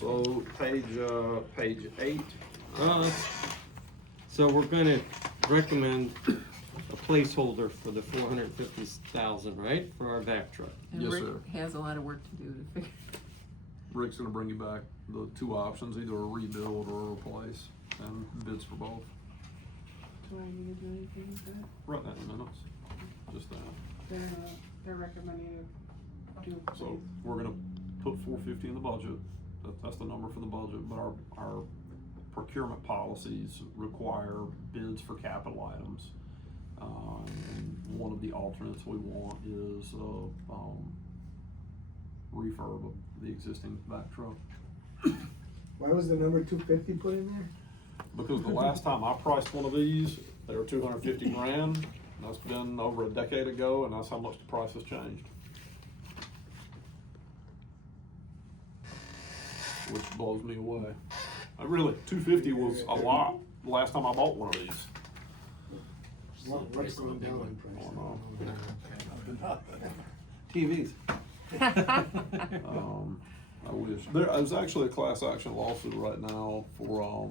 So page 8. So we're gonna recommend a placeholder for the 450,000, right, for our vac truck. And Yes, Rick sir. has a lot of work to do to figure. Rick's gonna bring you back the 2 options, either a rebuild or a replace, and bids for both. Do I need to do anything with that? Right that in minutes, just that. They're recommending to do. So we're gonna put 450 in the budget. That's the number for the budget, but our procurement policies require bids for capital items. And one of the alternates we want is refurb of the existing vac truck. Why was the number 250 put in there? Because the last time I priced one of these, they were 250 grand. That's been over a decade ago, and that's how much the price has changed. Which blows me away. Really, 250 was a lot the last time I bought one of these. What's going down in price? Oh, TVs. I wish. There's actually a class action lawsuit right now for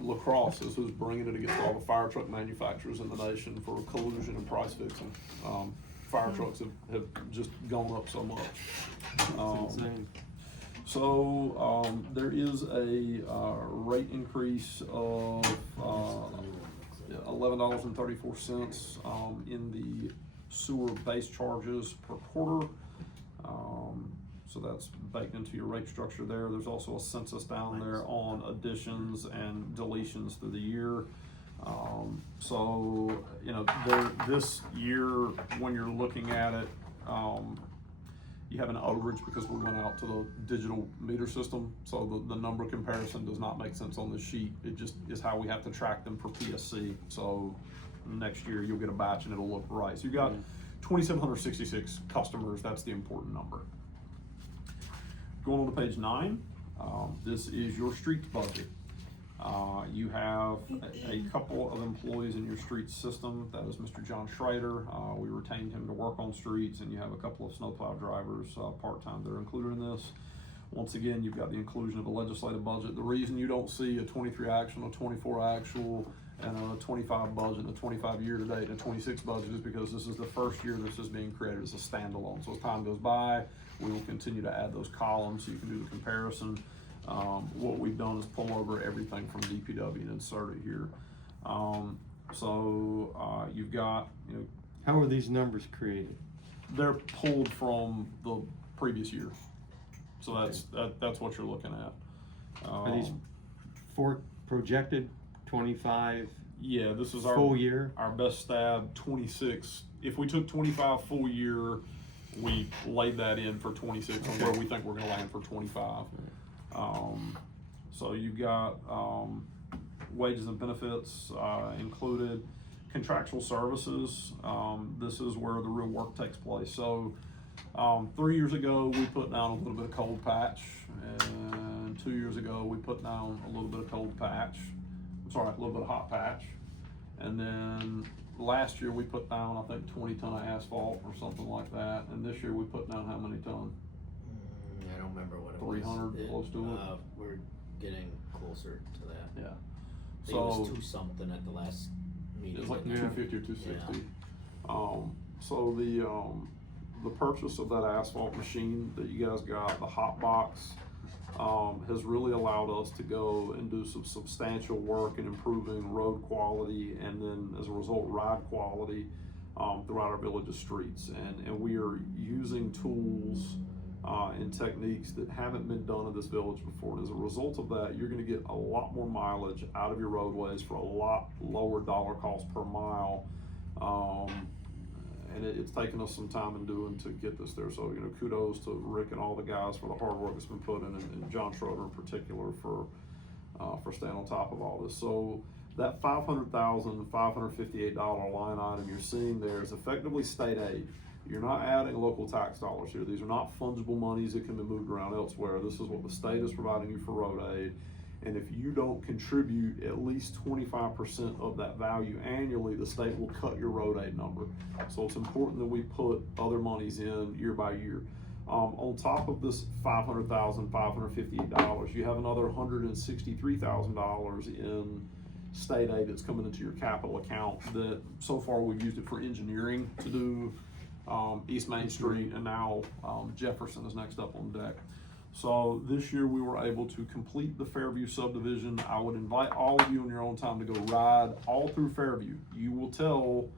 LaCrosse is who's bringing it against all the fire truck manufacturers in the nation for collusion and price fixing. Fire trucks have just gone up so much. It's insane. So there is a rate increase of $11.34 in the sewer base charges per quarter. So that's baked into your rate structure there. There's also a census down there on additions and deletions through the year. So, you know, this year, when you're looking at it, you have an overage because we went out to the digital meter system. So the number comparison does not make sense on this sheet. It just is how we have to track them for PSC. So next year you'll get a batch and it'll look right. So you got 2,766 customers. That's the important number. Going on to page 9, this is your streets budget. You have a couple of employees in your streets system. That is Mr. John Schrader. We retained him to work on streets, and you have a couple of snowplow drivers part-time that are included in this. Once again, you've got the inclusion of a legislative budget. The reason you don't see a 23 actual, a 24 actual, and a 25 budget, and a 25 year to date, and a 26 budget is because this is the first year this is being created as a standalone. So as time goes by, we will continue to add those columns so you can do the comparison. What we've done is pull over everything from DPW and insert it here. You've got, you know, How are these numbers created? they're pulled from the previous year. So that's what you're looking at. Are these for projected 25 Yeah, this is full year? our best stab 26. If we took 25 full year, we laid that in for 26 on where we think we're gonna land for 25. So you've got wages and benefits included, contractual services. This is where the real work takes place. So 3 years ago, we put down a little bit of cold patch, and 2 years ago, we put down a little bit of cold patch. A little bit of hot patch. And then last year, we put down, I think, 20 ton of asphalt or something like that. And this year, we put down how many ton? I don't remember what it 300, was. close to it. We're getting closer to that. Yeah. I think it was 2 something at the last meeting. It's like Yeah. 250 or 260. So the purchase of that asphalt machine that you guys got, the hot box, has really allowed us to go and do some substantial work in improving road quality and then as a result ride quality throughout our village's streets. And we are using tools and techniques that haven't been done in this village before. And as a result of that, you're gonna get a lot more mileage out of your roadways for a lot lower dollar cost per mile. And it's taken us some time in doing to get this there. So, you know, kudos to Rick and all the guys for the hard work that's been put in, and John Schroeder in particular for staying on top of all this. So that $500,558 line item you're seeing there is effectively state aid. You're not adding local tax dollars here. These are not fungible monies that can be moved around elsewhere. This is what the state is providing you for road aid. And if you don't contribute at least 25% of that value annually, the state will cut your road aid number. So it's important that we put other monies in year by year. On top of this $500,558, you have another $163,000 in state aid that's coming into your capital account that so far we've used it for engineering to do East Main Street, and now Jefferson is next up on deck. So this year we were able to complete the Fairview subdivision. I would invite all of you in your own time to go ride all through Fairview. You will tell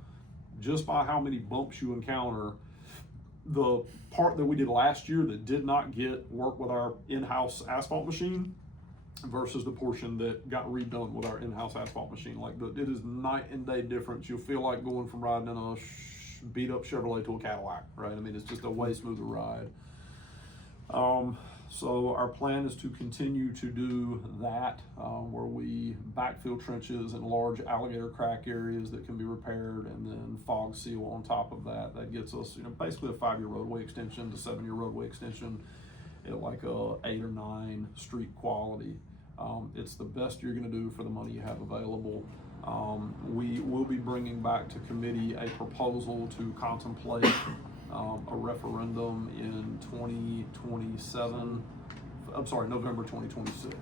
just by how many bumps you encounter. The part that we did last year that did not get work with our in-house asphalt machine versus the portion that got redone with our in-house asphalt machine. Like, it is night and day difference. You'll feel like going from riding in a beat up Chevrolet to a Cadillac, right? I mean, it's just a way smoother ride. So our plan is to continue to do that, where we backfill trenches and large alligator crack areas that can be repaired, and then fog seal on top of that. That gets us, basically a 5-year roadway extension to 7-year roadway extension at like a 8 or 9 street quality. It's the best you're gonna do for the money you have available. We will be bringing back to committee a proposal to contemplate a referendum in 2027, November 2026,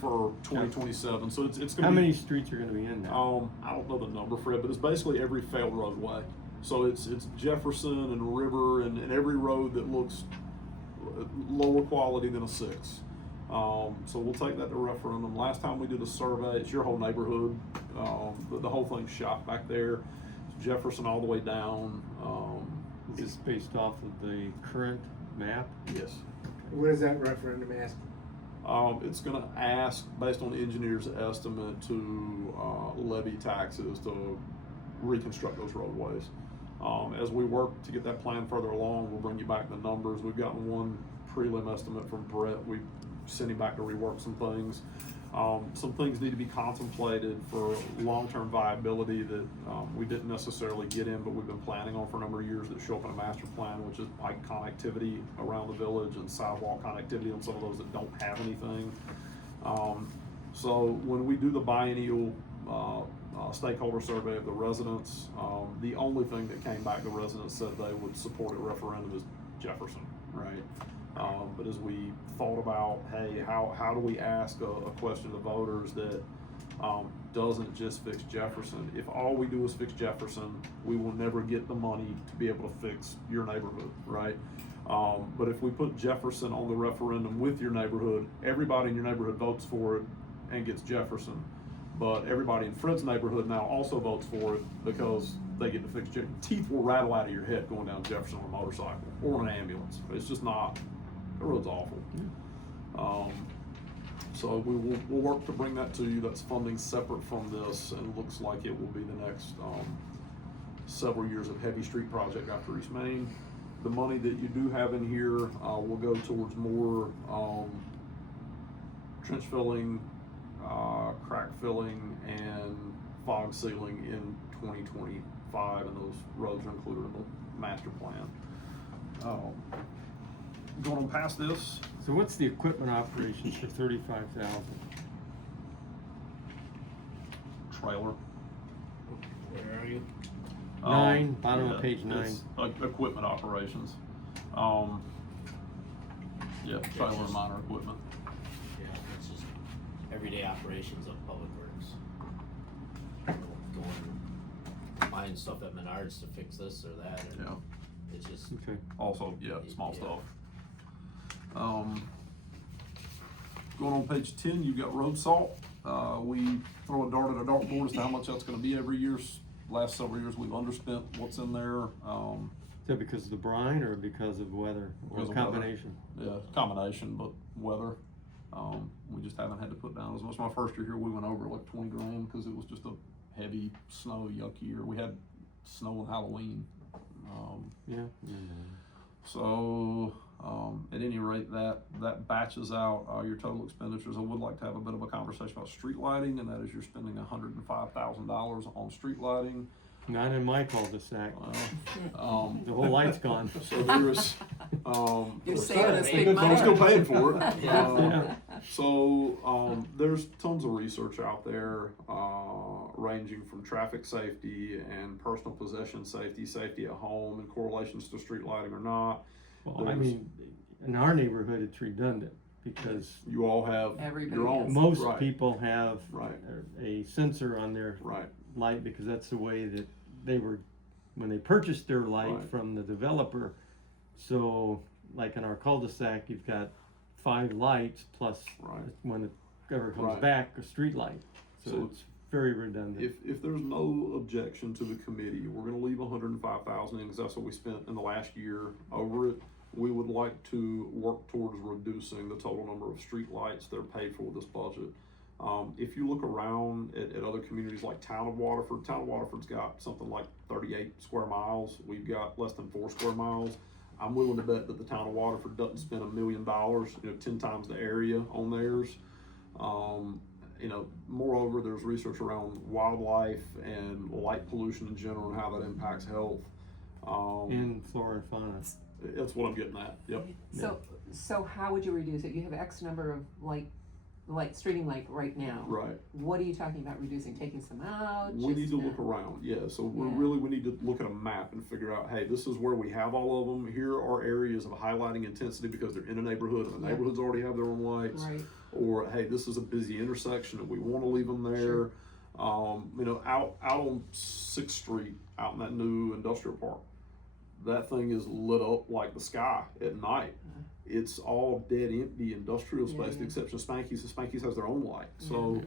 for 2027. So it's gonna How be, many streets are gonna be in now? I don't know the number, Fred, but it's basically every failed roadway. So it's Jefferson and River and every road that looks lower quality than a 6. So we'll take that to referendum. Last time we did a survey, it's your whole neighborhood. The whole thing's shot back there. Jefferson all the way down. Is this based off of the current map? Yes. What is that referendum ask? It's gonna ask, based on the engineer's estimate, to levy taxes to reconstruct those roadways. As we work to get that plan further along, we'll bring you back the numbers. We've gotten one prelim estimate from Brett. We sent him back to rework some things. Some things need to be contemplated for long-term viability that we didn't necessarily get in, but we've been planning on for a number of years that show up in a master plan, which is bike connectivity around the village and sidewalk connectivity on some of those that don't have anything. So when we do the biennial stakeholder survey of the residents, the only thing that came back, the residents said they would support a referendum is Jefferson, right? But as we thought about, hey, how do we ask a question to voters that doesn't just fix Jefferson? If all we do is fix Jefferson, we will never get the money to be able to fix your neighborhood, right? But if we put Jefferson on the referendum with your neighborhood, everybody in your neighborhood votes for it and gets Jefferson. But everybody in Fred's neighborhood now also votes for it because they get to fix Jefferson. Teeth will rattle out of your head going down Jefferson on a motorcycle or an ambulance. It's just not, the road's awful. So we'll work to bring that to you. That's funding separate from this, and looks like it will be the next several years of heavy street project after East Main. The money that you do have in here will go towards more trench filling, crack filling, and fog sealing in 2025, and those roads are included in the master plan. Going on past this, So what's the equipment operations for 35,000? trailer. Where are you? 9, bottom of page 9. it's, equipment operations. Trailer and minor equipment. Yeah, it's just everyday operations of Public Works. Going, buying stuff at Menards to fix this or that, and Yeah. it's just, Okay. Also, small Yeah. stuff. Going on page 10, you've got road salt. We throw a dart at a dartboard as to how much that's gonna be every year. Last several years, we've underspent what's in there. Is that because of the brine or because of weather or Because a of combination? Combination, but weather. We just haven't had to put down as much. My first year here, we went over like 20 grand because it was just a heavy snow yuck year. We had snow on Halloween. Yeah. So, at any rate, that batches out your total expenditures. I would like to have a bit of a conversation about street lighting, and that is you're spending $105,000 on street lighting. Not in my cul-de-sac. Um, The whole light's gone. so there is, You're we're saving us big big money. we're still money. paying for it. Yeah. So, there's tons of research out there, ranging from traffic safety and personal possession safety, safety at home, and correlations to street lighting or not. Well, I There's- mean, in our neighborhood, it's redundant because You all have Everybody your own. has. most Right. people have Right. a sensor on their Right, light because that's the way that they were when they purchased their light Right. from the developer. So, like in our cul-de-sac, you've got 5 lights plus right. when it ever comes Right. back, a street light. So, So it's very redundant. If there's no objection to the committee, we're gonna leave 105,000 in, because that's what we spent in the last year over it. We would like to work towards reducing the total number of street lights that are paid for with this budget. If you look around at other communities like Town of Waterford's got something like 38 square miles. We've got less than 4 square miles. I'm willing to bet that the Town of Waterford doesn't spend $1 million, 10 times the area on theirs. Moreover, there's research around wildlife and light pollution in general and how that impacts health. in flora and fauna. That's what I'm getting at. Yep. So how would you reduce it? You have X number of streeting light right now. Right. What are you talking about reducing? Taking some out? We need Just, to look around, yeah, so Yeah. we need to look at a map and figure out, hey, this is where we have all of them, here are areas of highlighting intensity because they're in a neighborhood and the Yeah. neighborhoods already have their own lights. Right. Or, hey, this is a busy intersection and we wanna leave them there. Out on 6th Street, out in that new industrial park, that thing is lit up like the sky at night. It's all dead empty industrial Yeah, space, with the yeah. exception of Spanky's. Spanky's has their own light. So,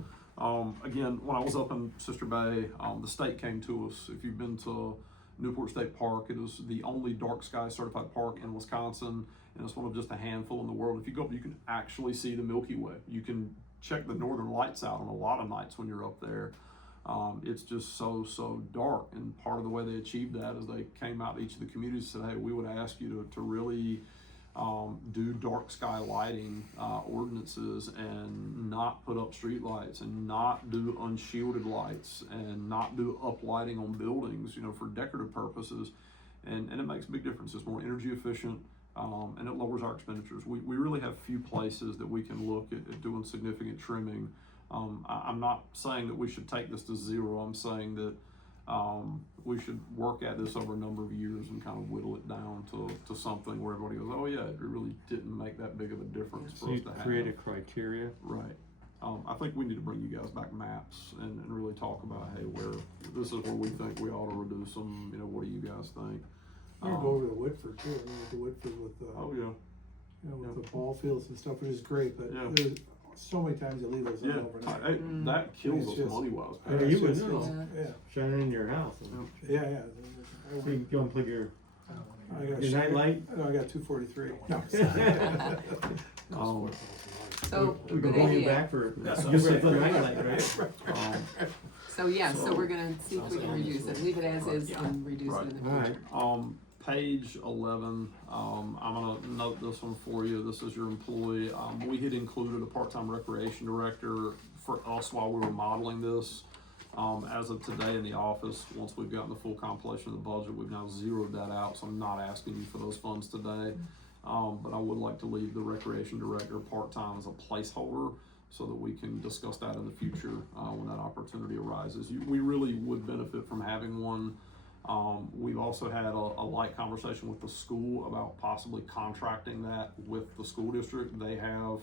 again, when I was up in Sister Bay, the state came to us. If you've been to Newport State Park, it is the only dark sky certified park in Wisconsin, and it's one of just a handful in the world. If you go up, you can actually see the Milky Way. You can check the northern lights out on a lot of nights when you're up there. It's just so dark, and part of the way they achieved that is they came out to each of the communities and said, hey, we would ask you to really do dark sky lighting ordinances and not put up street lights and not do unshielded lights and not do uplighting on buildings, for decorative purposes. And it makes a big difference. It's more energy efficient, and it lowers our expenditures. We really have few places that we can look at doing significant trimming. I'm not saying that we should take this to zero. I'm saying that we should work at this over a number of years and kind of whittle it down to something where everybody goes, oh yeah, it really didn't make that big of a difference So for us you to have. create a criteria. Right. I think we need to bring you guys back maps and really talk about, hey, this is where we think we ought to reduce them. What do you guys think? You can go over to Whitford too, with the Whitford with the, Oh yeah. with the ball fields and stuff, which is great, but Yeah. there's so many times you leave those Yeah. on overnight. That kills It's us just- money wise. Yeah, It's you would just- know. it's- Yeah, Shining in your house. yeah. You can go and plug your I got Your night light? No, I got 243. No. So, we good can bring you idea. back for That's just right. the night light, right? So we're gonna see if we can reduce it, leave it as is and reduce Right. it in the All future. right. Page 11, I'm gonna note this one for you. This is your employee. We had included a part-time recreation director for us while we were modeling this. As of today in the office, once we've gotten the full compilation of the budget, we've now zeroed that out, so I'm not asking you for those funds today. But I would like to leave the recreation director part-time as a placeholder so that we can discuss that in the future, when that opportunity arises. We really would benefit from having one. We've also had a light conversation with the school about possibly contracting that with the school district. They have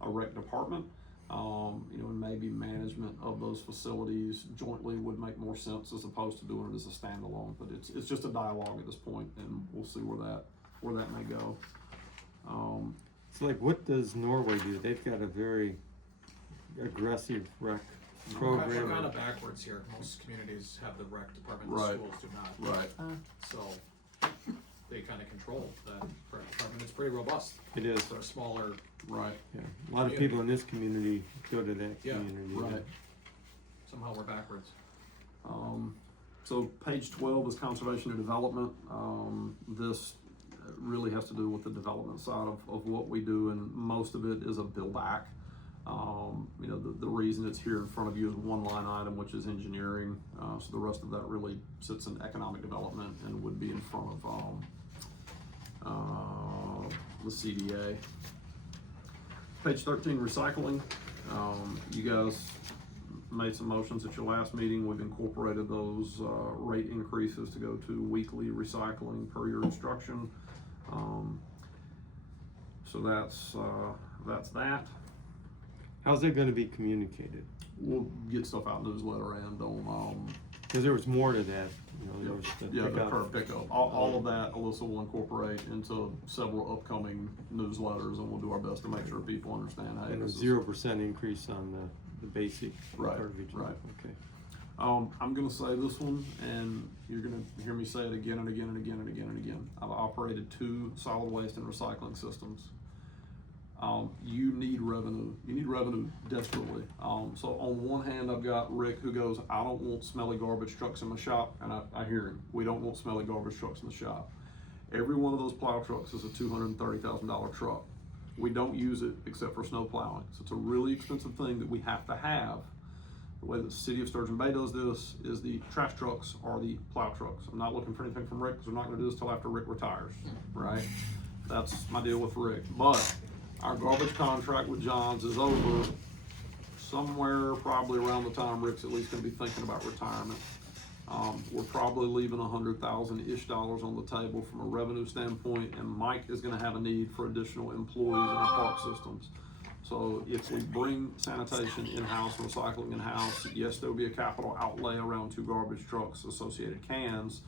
a rec department, and maybe management of those facilities jointly would make more sense as opposed to doing it as a standalone. But it's just a dialogue at this point, and we'll see where that may go. It's like, what does Norway do? They've got a very aggressive rec We're program. kind of backwards here. Most communities have the rec department, the Right. schools do not. Right. So they kind of control that rec department. It's pretty robust. It is. They're smaller. Right. Yeah. A lot of people in this community go to that Yeah. community. Right. Somehow we're backwards. So page 12 is conservation and development. This really has to do with the development side of what we do, and most of it is a bill back. The reason it's here in front of you is one line item, which is engineering. So the rest of that really sits in economic development and would be in front of the CDA. Page 13, recycling. You guys made some motions at your last meeting. We've incorporated those rate increases to go to weekly recycling per your instruction. So that's that. How's it gonna be communicated? We'll get stuff out newsletter and on, Cause there was more to that, you know, there was the the pickup. curb pickup. All of that, Alyssa will incorporate into several upcoming newsletters, and we'll do our best to make sure people understand, hey, And a this is. 0% increase on the basic Right, garbage. right. Okay. I'm gonna say this one, and you're gonna hear me say it again and again and again and again and again. I've operated 2 solid waste and recycling systems. You need revenue. You need revenue desperately. So on one hand, I've got Rick who goes, I don't want smelly garbage trucks in my shop, and I hear him. We don't want smelly garbage trucks in the shop. Every one of those plow trucks is a $230,000 truck. We don't use it except for snow plowing. So it's a really expensive thing that we have to have. The way the city of Sturgeon Bay does this is the trash trucks are the plow trucks. I'm not looking for anything from Rick, because we're not gonna do this till after Rick retires, right? That's my deal with Rick. But our garbage contract with Johns is over somewhere probably around the time Rick's at least gonna be thinking about retirement. We're probably leaving $100,000-ish on the table from a revenue standpoint, and Mike is gonna have a need for additional employees in our park systems. So if we bring sanitation in-house, recycling in-house, yes, there'll be a capital outlay around 2 garbage trucks, associated cans,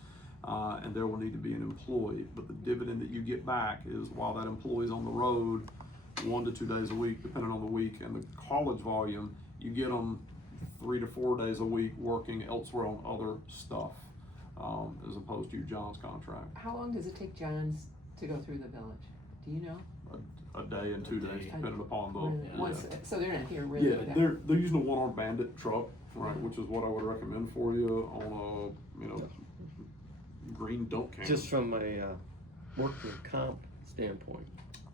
and there will need to be an employee. But the dividend that you get back is while that employee's on the road 1 to 2 days a week, depending on the week and the college volume, you get them 3 to 4 days a week working elsewhere on other stuff, as opposed to your John's contract. How long does it take John's to go through the village? Do you know? A day and 2 days, depending upon the. Once, so they're not here really. Yeah, with that. they're using a one-armed bandit truck, right, which is what I would recommend for you on a, green dump can. Just from a worker comp standpoint.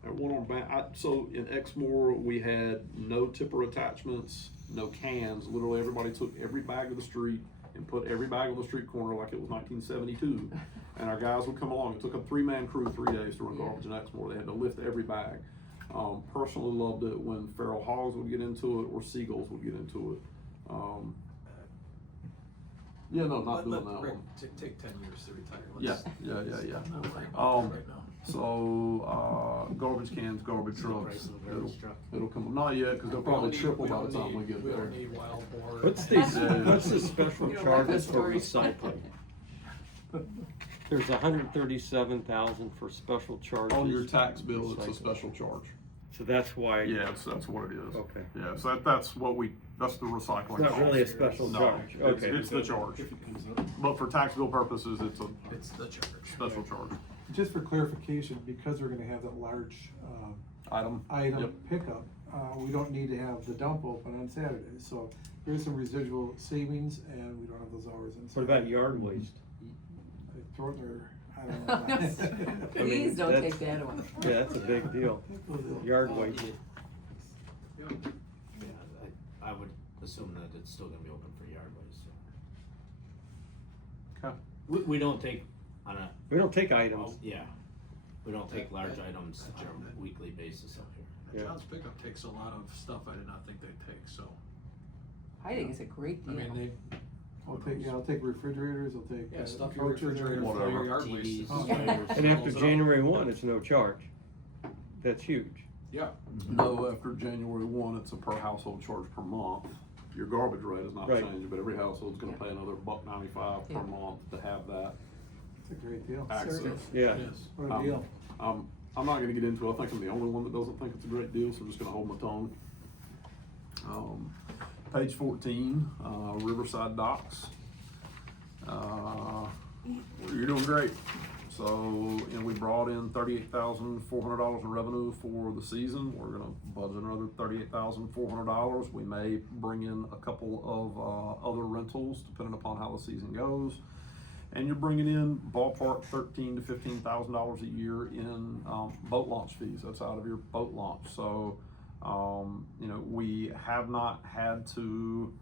And one-armed so in Exmoor, we had no tipper attachments, no cans. Literally, everybody took every bag of the street and put every bag on the street corner like it was 1972. And our guys would come along. It took a 3-man crew 3 days to run garbage in Exmoor. They had to lift every bag. Personally loved it when feral hogs would get into it or seagulls would get into it. Yeah, no, not doing that Rick, one. take 10 years to retire. Yeah. Not worry about that right now. So, garbage cans, garbage What's the trucks, price of the garbage truck? it'll come, not yet, because they'll probably triple by the time we get We there. don't need wild boar. What's the special You don't like charges the for stories? recycling? There's $137,000 for special charges. On your tax bill, it's a Recycling. special charge. So that's why. Yeah, that's what it is. Okay. Yeah, so that's the recycling. It's not really a cost. special No, charge. it's- Okay. It's the charge. But for tax bill purposes, it's a It's the charge. special charge. Just for clarification, because we're gonna have that large, Item. item Yep. pickup, we don't need to have the dump open on Saturdays, so there's some residual savings, and we don't have those hours on What Saturday. about yard waste? They throw it in their, I don't know. Please don't that's- take that away. Yeah, that's a big deal. Yard waste. Yeah, I would assume that it's still gonna be open for yard waste, so. Okay. We don't take on a, We don't take items. yeah, we don't take large items on a weekly basis up here. Yeah. John's pickup takes a lot of stuff I did not think they'd take, so, I think it's a great I deal. mean, I'll take refrigerators, I'll take. yeah, stuff your couches, refrigerator full of Whatever. your yard waste. TVs. is- And after January 1, it's no charge. That's huge. Yeah, No, after January 1, it's a per household charge per month. Your garbage rate is not Right. changing, but every household's gonna pay another $1.95 per Yeah. month to have that It's a great deal. access. Service. Yeah. it is. What a deal. I'm not gonna get into it. I think I'm the only one that doesn't think it's a great deal, so I'm just gonna hold my tongue. Page 14, Riverside docks. You're doing great. So, we brought in $38,400 in revenue for the season. We're gonna budget another $38,400. We may bring in a couple of other rentals, depending upon how the season goes. And you're bringing in ballpark $13,000 to $15,000 a year in boat launch fees. That's out of your boat launch. So, we have not had to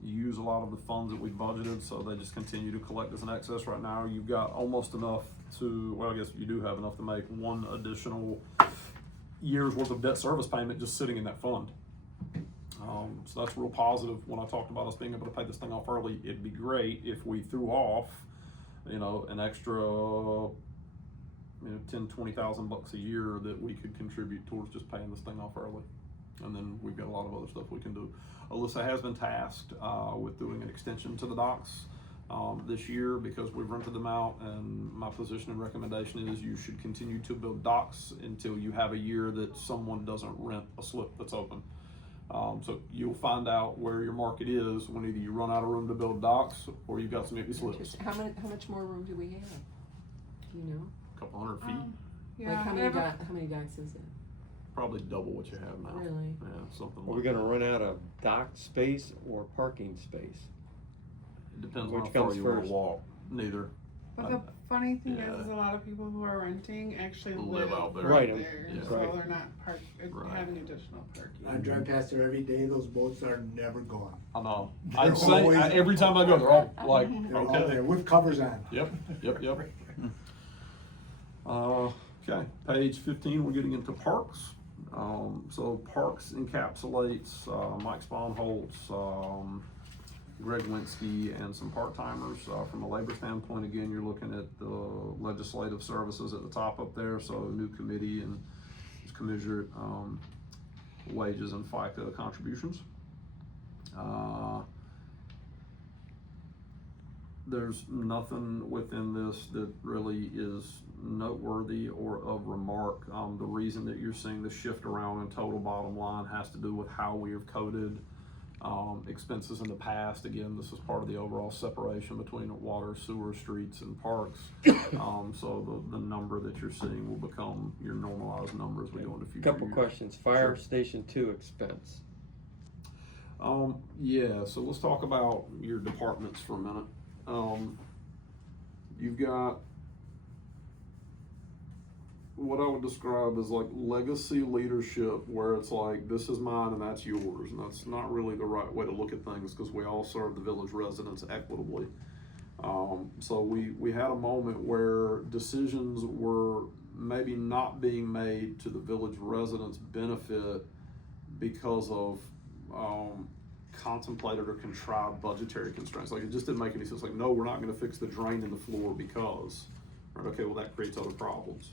use a lot of the funds that we budgeted, so they just continue to collect as an excess. Right now, you've got almost enough to, well, I guess you do have enough to make one additional years worth of debt service payment just sitting in that fund. So that's real positive. When I talked about us being able to pay this thing off early, it'd be great if we threw off, an extra, 10-20,000 bucks a year that we could contribute towards just paying this thing off early. And then we've got a lot of other stuff we can do. Alyssa has been tasked with doing an extension to the docks this year because we've rented them out, and my position and recommendation is you should continue to build docks until you have a year that someone doesn't rent a slip that's open. So you'll find out where your market is when either you run out of room to build docks or you've got some empty slips. How much more room do we have? Do you know? A couple hundred feet, Yeah, Like how I many have a- how many docks is it? probably double what you have now. Really? Yeah, something Are like we gonna that. run out of dock space or parking space? It depends on Which how far comes you wanna first? walk. Neither. But the funny thing yeah. is a lot of people who are renting actually Live live out there. Right, there, yeah. so Right. they're not Right. having additional parking. I drive past there every day, those boats are never gone. I know. They're I'd say always- every time I go, they're all like, They're all okay. there with covers on. Yep. Okay, page 15, we're getting into parks. So parks encapsulates Mike Sponholtz, Greg Linsky, and some part-timers. From a labor standpoint, again, you're looking at the legislative services at the top up there, so new committee and just commensurate wages and FICA contributions. There's nothing within this that really is noteworthy or of remark. The reason that you're seeing the shift around in total bottom line has to do with how we have coded expenses in the past. Again, this is part of the overall separation between water, sewer, streets, and parks. So the number that you're seeing will become your normalized number as we go into future Couple years. questions, Fire Sure. Station 2 expense. Yeah, so let's talk about your departments for a minute. You've got what I would describe as like legacy leadership, where it's like, this is mine and that's yours. And that's not really the right way to look at things, because we all serve the village residents equitably. So we had a moment where decisions were maybe not being made to the village residents' benefit because of contemplated or contrived budgetary constraints. Like, it just didn't make any sense. Like, no, we're not gonna fix the drain in the floor because, right, okay, well, that creates other problems.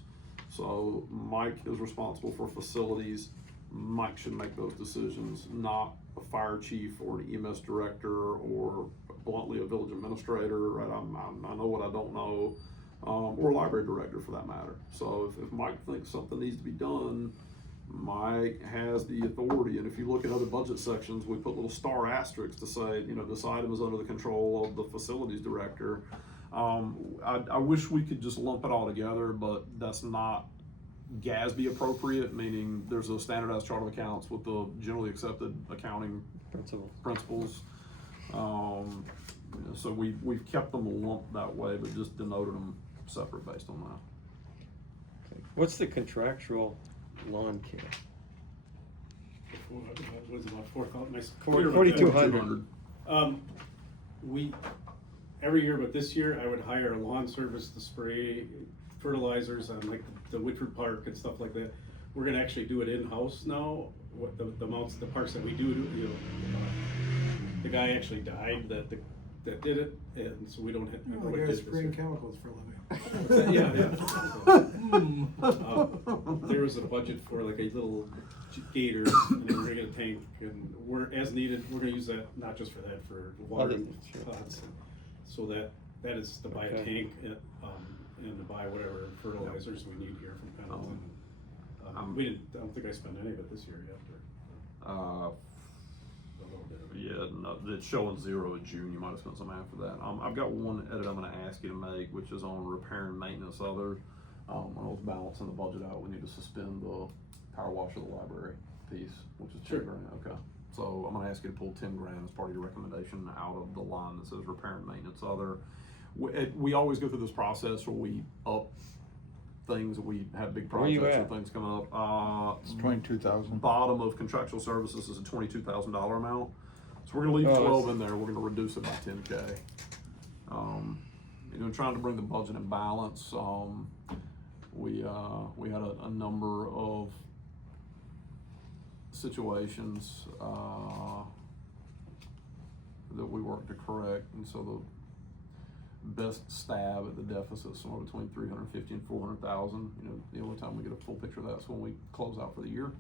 So Mike is responsible for facilities. Mike should make those decisions, not a fire chief or an EMS director or bluntly a village administrator, right? I know what I don't know, or a library director for that matter. So if Mike thinks something needs to be done, Mike has the authority. And if you look at other budget sections, we put little star asterisks to say, this item is under the control of the facilities director. I wish we could just lump it all together, but that's not GASB appropriate, meaning there's a standardized chart of accounts with the generally accepted accounting principles. So we've kept them lumped that way, but just denoted them separate based on that. Okay. What's the contractual lawn care? What is it, about 4,000? 4,200. We, every year, but this year, I would hire a lawn service to spray fertilizers on like the Whitford Park and stuff like that. We're gonna actually do it in-house now, what the amounts, the parks that we do, the guy actually died that did it, and so we don't have. Oh, the guy's spraying chemicals for a living. Yeah. There was a budget for like a little gator and then we're gonna tank, and we're as needed, we're gonna use that not just for that, for water pots. So that is to buy a tank and to buy whatever fertilizers we need here from Pendleton. I don't think I spent any of it this year yet, or a little bit of it. Yeah, no, it's showing 0 in June. You might have spent some after that. I've got one edit I'm going to ask you to make, which is on repair and maintenance other. When I was balancing the budget out, we need to suspend the power wash of the library piece, which is $10 grand. Okay. So I'm going to ask you to pull $10 grand as part of your recommendation out of the line that says repair and maintenance other. We always go through this process where we up things, we have big projects and things coming up. It's 22,000. Bottom of contractual services is a $22,000 amount. So we're gonna leave 12 in there. We're gonna reduce it by 10K. Trying to bring the budget in balance. We had a number of situations, that we work to correct, and so the best stab at the deficit is somewhere between 350 and 400,000. You know, the only time we get a full picture of that is when we close out for the year.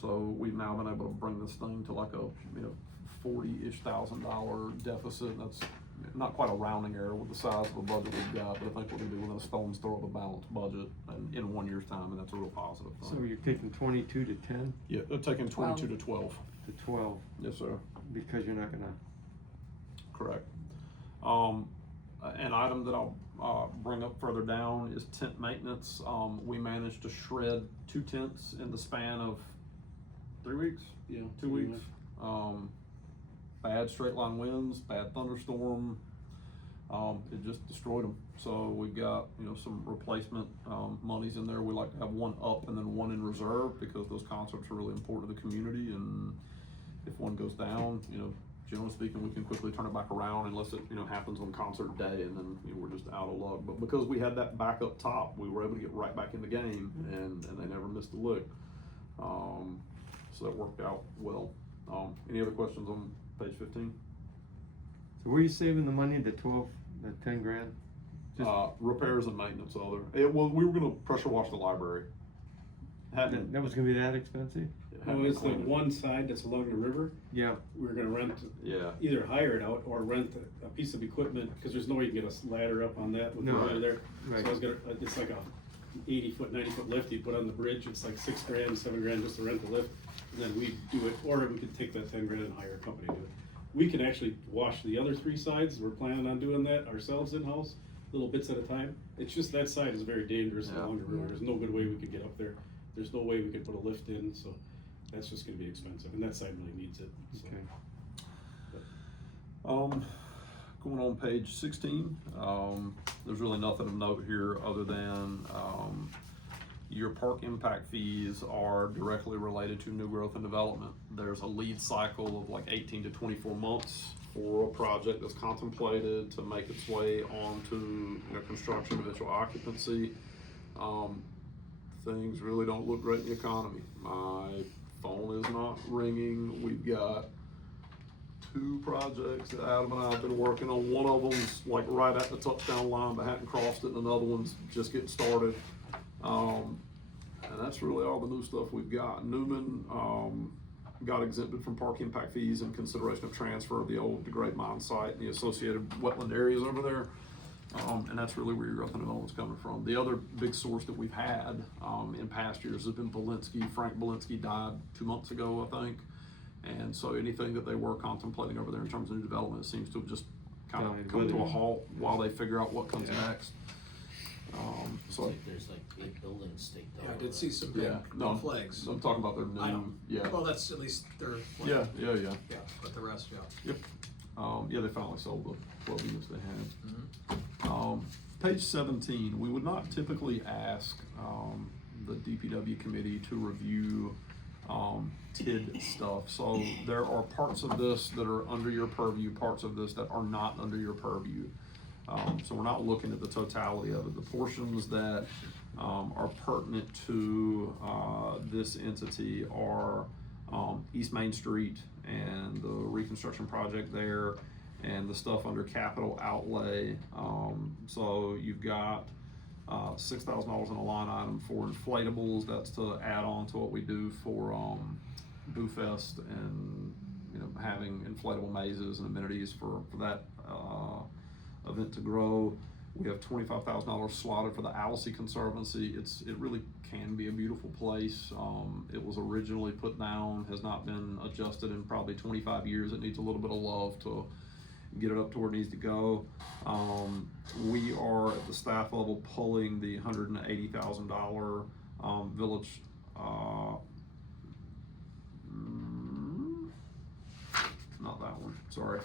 So we've now been able to bring this thing to like a, you know, $40-ish thousand deficit, and that's not quite a rounding error with the size of the budget we've got, but I think we can do within a stone's throw of a balanced budget in 1 year's time, and that's a real positive thing. So you're taking 22 to 10 Yeah, they're taking 22 to 12. to 12 Yes, sir. because you're not gonna. Correct. An item that I'll bring up further down is tent maintenance. We managed to shred 2 tents in the span of 3 weeks, Yeah. 2 weeks. Bad straight line winds, bad thunderstorm, it just destroyed them. So we've got, you know, some replacement monies in there. We like to have one up and then one in reserve because those concerts are really important to the community, and if one goes down, you know, generally speaking, we can quickly turn it back around unless it, you know, happens on concert day, and then, you know, we're just out of luck. But because we had that backup top, we were able to get right back in the game, and they never missed a lick. So that worked out well. Any other questions on page 15? So where are you saving the money, the 10 grand? Just- Repairs and maintenance other. Well, we were gonna pressure wash the library. Hadn't, That was gonna be that expensive? hadn't Oh, it's the cleaned it. one side that's along the river. Yeah. We're gonna rent, Yeah. either hire it out or rent a piece of equipment, cause there's no way you can get a ladder up on that with the No. ladder there. Right. So I was gonna, it's like a 80-foot, 90-foot lift you put on the bridge, it's like $6 grand, $7 grand just to rent the lift. And then we do it, or we could take that 10 grand and hire a company to do it. We can actually wash the other 3 sides, we're planning on doing that ourselves in-house, little bits at a time. It's just that side is very dangerous Yeah. along the river, there's no good way we could get up there. There's no way we could put a lift in, so that's just gonna be expensive, and that side really needs it, so. Okay. Going on page 16, there's really nothing of note here other than, your park impact fees are directly related to new growth and development. There's a lead cycle of like 18 to 24 months for a project that's contemplated to make its way onto, you know, construction, eventual occupancy. Things really don't look great in the economy. My phone is not ringing. We've got 2 projects that Adam and I have been working on. One of them's like right at the touchdown line but hadn't crossed it, and another one's just getting started. And that's really all the new stuff we've got. Newman got exempted from park impact fees in consideration of transfer of the old degrade mine site and the associated wetland areas over there. And that's really where your growth and development's coming from. The other big source that we've had in past years has been Belinsky. Frank Belinsky died 2 months ago, I think. And so anything that they were contemplating over there in terms of new development seems to have just kind of come to a halt while they figure out what comes next. It's So like there's like 8 buildings staked out. Yeah, I did see some big no, flags. I'm talking about their I new, know. yeah, Well, that's at least their flag. yeah. Yeah, but the rest, yeah. Yep. Yeah, they finally sold the 12 units they had. Mhm. Page 17, we would not typically ask the DPW committee to review TID stuff. So there are parts of this that are under your purview, parts of this that are not under your purview. So we're not looking at the totality of it. The portions that are pertinent to this entity are East Main Street and the reconstruction project there, and the stuff under capital outlay. So you've got $6,000 in a line item for inflatables. That's to add on to what we do for Boo Fest, and, you know, having inflatable mazes and amenities for that event to grow. We have $25,000 slotted for the Alcee Conservancy. It really can be a beautiful place. It was originally put down, has not been adjusted in probably 25 years. It needs a little bit of love to get it up to where it needs to go. We are at the staff level pulling the $180,000 village. Not that one. Sorry.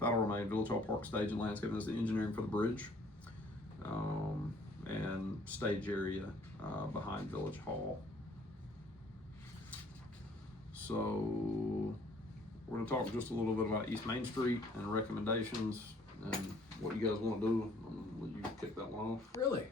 That'll remain Village Hall Park Stage and Landscaping as the engineering for the bridge, and stage area behind Village Hall. So we're gonna talk just a little bit about East Main Street and recommendations and what you guys wanna do. Will you kick that one off? Really?